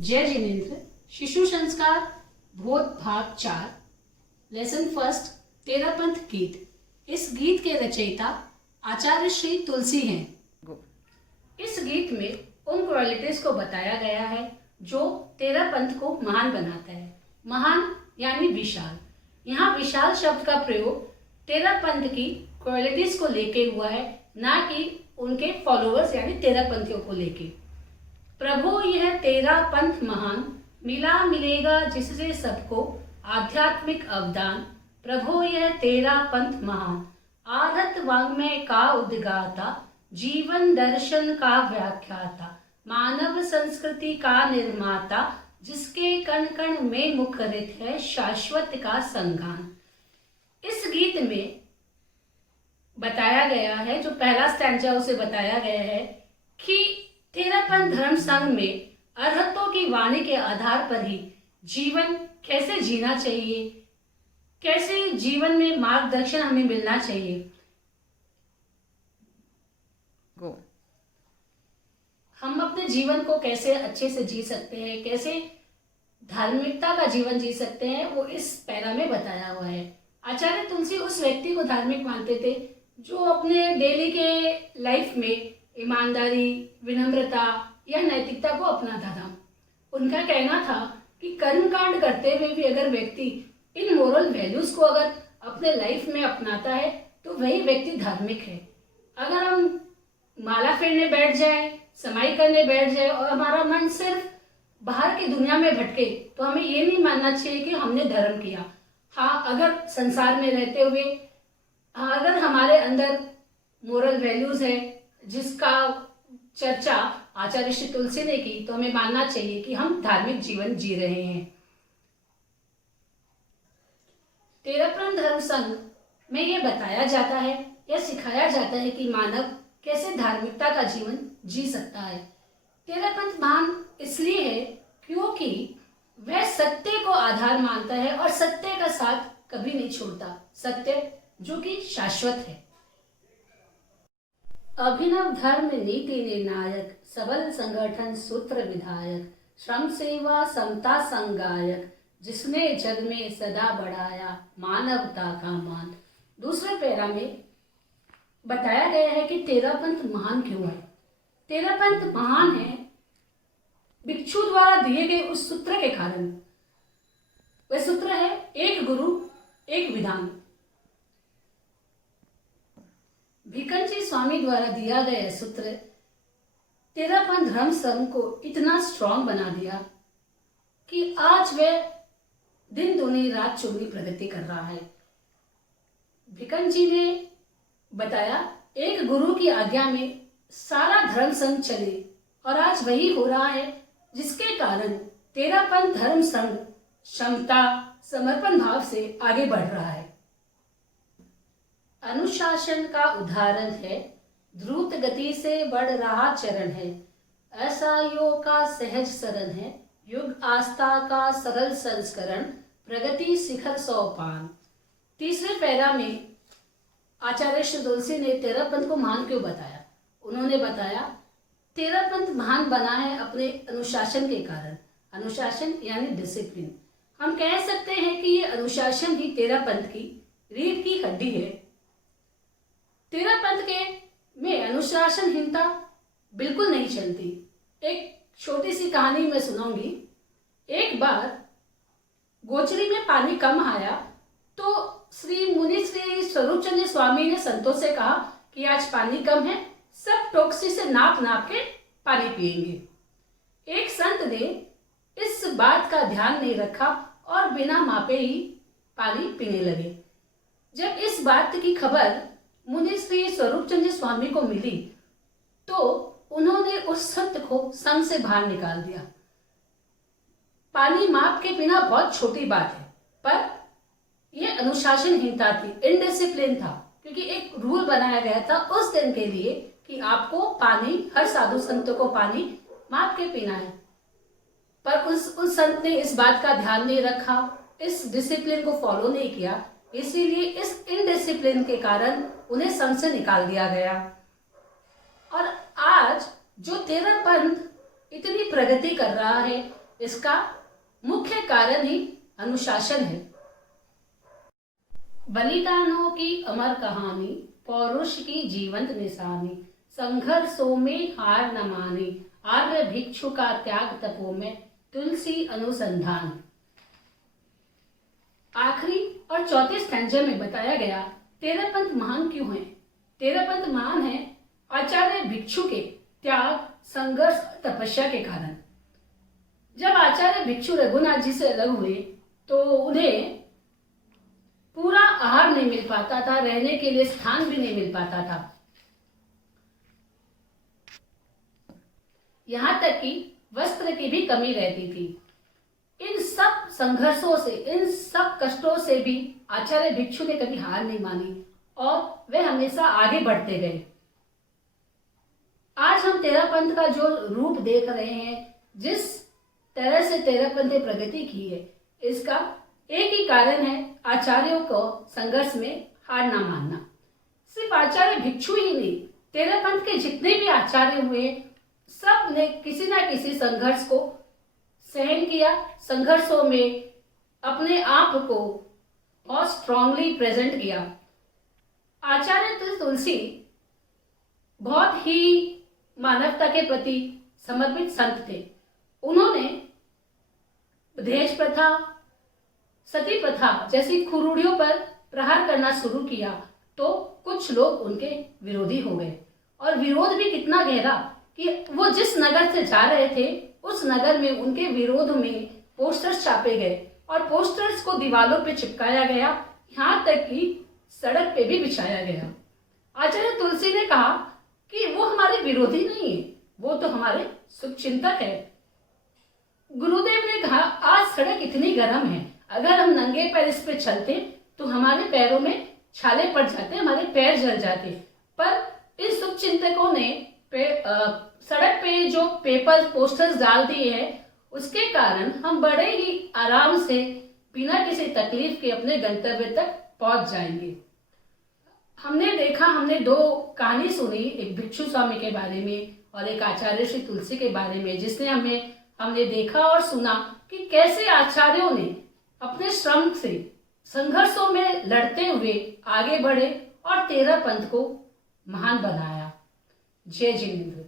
जय जिनेन्द्र। शिशु संस्कार बोध भाग 4 लेसन फर्स्ट तेरा पंथ गीत। इस गीत के रचयिता आचार्य श्री तुलसी हैं। इस गीत में उन क्वालिटीज को बताया गया है जो तेरा पंथ को महान बनाता है। महान यानी विशाल। यहाँ विशाल शब्द का प्रयोग तेरा पंथ की क्वालिटीज को लेके हुआ है, ना कि उनके फॉलोअर्स यानी तेरा पंथियों को लेके। प्रभु यह तेरा पंथ महान, मिला मिलेगा जिससे सबको आध्यात्मिक अवदान। प्रभु यह तेरा पंथ महान, आदत वाङ्मय का उद्गाता, जीवन दर्शन का व्याख्याता, मानव संस्कृति का निर्माता, जिसके कण कण में मुखरित है शाश्वत का संगान। इस गीत में बताया गया है, जो पहला स्टैंजा उसे बताया गया है कि तेरा पंथ धर्म संघ में अरहतों की वाणी के आधार पर ही जीवन कैसे जीना चाहिए, कैसे जीवन में मार्गदर्शन हमें मिलना चाहिए। हम अपने जीवन को कैसे अच्छे से जी सकते हैं, कैसे धार्मिकता का जीवन जी सकते हैं, वो इस पैरा में बताया हुआ है। आचार्य तुलसी उस व्यक्ति को धार्मिक मानते थे जो अपने डेली के लाइफ में ईमानदारी, विनम्रता या नैतिकता को अपनाता था। उनका कहना था कि कर्मकांड करते हुए भी अगर व्यक्ति इन मोरल वैल्यूज को अगर अपने लाइफ में अपनाता है तो वही व्यक्ति धार्मिक है। अगर हम माला फेरने बैठ जाए, समाई करने बैठ जाए और हमारा मन सिर्फ बाहर की दुनिया में भटके तो हमें ये नहीं मानना चाहिए कि हमने धर्म किया। हाँ, अगर संसार में रहते हुए अगर हमारे अंदर मोरल वैल्यूज है जिसका चर्चा आचार्य श्री तुलसी ने की, तो हमें मानना चाहिए कि हम धार्मिक जीवन जी रहे हैं। तेरा पंथ धर्म संघ में यह बताया जाता है या सिखाया जाता है कि मानव कैसे धार्मिकता का जीवन जी सकता है। तेरा पंथ महान इसलिए है क्योंकि वह सत्य को आधार मानता है और सत्य का साथ कभी नहीं छोड़ता। सत्य जो कि शाश्वत है। अभिनव धर्म नीति निर्णायक, सबल संगठन सूत्र विधायक, श्रम सेवा समता संगायक, जिसने जग में सदा बढ़ाया मानवता का मान। दूसरे पैरा में बताया गया है कि तेरा पंथ महान क्यों है। तेरा पंथ महान है भिक्षु द्वारा दिए गए उस सूत्र के कारण। वह सूत्र है एक गुरु एक विधान। भिकंजी स्वामी द्वारा दिया गया सूत्र तेरा पंथ धर्म संघ को इतना स्ट्रांग बना दिया कि आज वह दिन दूनी रात चौगुनी प्रगति कर रहा है। भिकंजी ने बताया एक गुरु की आज्ञा में सारा धर्म संघ चले और आज वही हो रहा है, जिसके कारण तेरा पंथ धर्म संघ क्षमता समर्पण भाव से आगे बढ़ रहा है। अनुशासन का उदाहरण है, द्रुत गति से बढ़ रहा चरण है, ऐसा योग का सहज सरन है, युग आस्था का सरल संस्करण, प्रगति शिखर सोपान। तीसरे पैरा में आचार्य श्री तुलसी ने तेरा पंथ को महान क्यों बताया। उन्होंने बताया तेरा पंथ महान बना है अपने अनुशासन के कारण। अनुशासन यानी डिसिप्लिन। हम कह सकते हैं कि ये अनुशासन ही तेरा पंथ की रीढ़ की हड्डी है। तेरा पंथ के में अनुशासनहीनता बिल्कुल नहीं चलती। एक छोटी सी कहानी मैं सुनाऊंगी। एक बार गोचरी में पानी कम आया तो श्री स्वरूप चंद्र स्वामी ने संतों से कहा कि आज पानी कम है, सब टोकसी से नाप नाप के पानी पिएंगे। एक संत ने इस बात का ध्यान नहीं रखा और बिना मापे ही पानी पीने लगे। जब इस बात की खबर मुनि श्री स्वरूप चंद्र स्वामी को मिली तो उन्होंने उस संत को संघ से बाहर निकाल दिया। पानी माप के पीना बहुत छोटी बात है, पर यह अनुशासनहीनता थी, इनडिसिप्लिन था, क्योंकि एक रूल बनाया गया था उस दिन के लिए कि आपको पानी, हर साधु संतों को पानी माप के पीना है। पर उस संत ने इस बात का ध्यान नहीं रखा, इस डिसिप्लिन को फॉलो नहीं किया, इसीलिए इस इनडिसिप्लिन के कारण उन्हें संघ से निकाल दिया गया। और आज जो तेरा पंथ इतनी प्रगति कर रहा है, इसका मुख्य कारण ही अनुशासन है। बलिदानों की अमर कहानी, पौरुष की जीवंत निशानी, संघर्षों में हार न मानी, आर्य भिक्षु का त्याग तपो में, तुलसी अनुसंधान। आखिरी और चौथे स्टैंजा में बताया गया तेरह पंथ महान क्यों है। तेरह पंथ महान है आचार्य भिक्षु के त्याग, संघर्ष और तपस्या के कारण। जब आचार्य भिक्षु रघुनाथ जी से अलग हुए तो उन्हें पूरा आहार नहीं मिल पाता था, रहने के लिए स्थान भी नहीं मिल पाता था। यहां तक कि वस्त्र की भी कमी रहती थी। इन सब संघर्षों से, इन सब कष्टों से भी आचार्य भिक्षु ने कभी हार नहीं मानी और वे हमेशा आगे बढ़ते गए। आज हम तेरह पंथ का जो रूप देख रहे हैं, जिस तरह से तेरह पंथ ने प्रगति की है, इसका एक ही कारण है आचार्यों को संघर्ष में हार ना मानना। सिर्फ आचार्य भिक्षु ही नहीं, तेरह पंथ के जितने भी आचार्य हुए सब ने किसी ना किसी संघर्ष को सहन किया, संघर्षों में अपने आप को बहुत स्ट्रांगली प्रेजेंट किया। आचार्य तुलसी बहुत ही मानवता के प्रति समर्पित संत थे। उन्होंने दहेज प्रथा, सती प्रथा जैसी कुरूढ़ियों पर प्रहार करना शुरू किया तो कुछ लोग उनके विरोधी हो गए, और विरोध भी कितना गहरा कि वो जिस नगर से जा रहे थे उस नगर में उनके विरोध में पोस्टर्स छापे गए और पोस्टर्स को दीवारों पे चिपकाया गया, यहाँ तक कि सड़क पे भी बिछाया गया। आचार्य तुलसी ने कहा कि वो हमारे विरोधी नहीं है, वो तो हमारे शुभचिंतक है। गुरुदेव ने कहा आज सड़क इतनी गर्म है, अगर हम नंगे पैर इस पे चलते तो हमारे पैरों में छाले पड़ जाते, हमारे पैर जल जाते। पर इन शुभचिंतकों ने सड़क पे जो पेपर पोस्टर्स डाल दिए हैं, उसके कारण हम बड़े ही आराम से बिना किसी तकलीफ के अपने गंतव्य तक पहुंच जाएंगे। हमने दो कहानी सुनी, एक भिक्षु स्वामी के बारे में और एक आचार्य श्री तुलसी के बारे में, जिसने हमने देखा और सुना कि कैसे आचार्यों ने अपने श्रम से संघर्षों में लड़ते हुए आगे बढ़े और तेरह पंथ को महान बनाया। जय जिनेंद्र।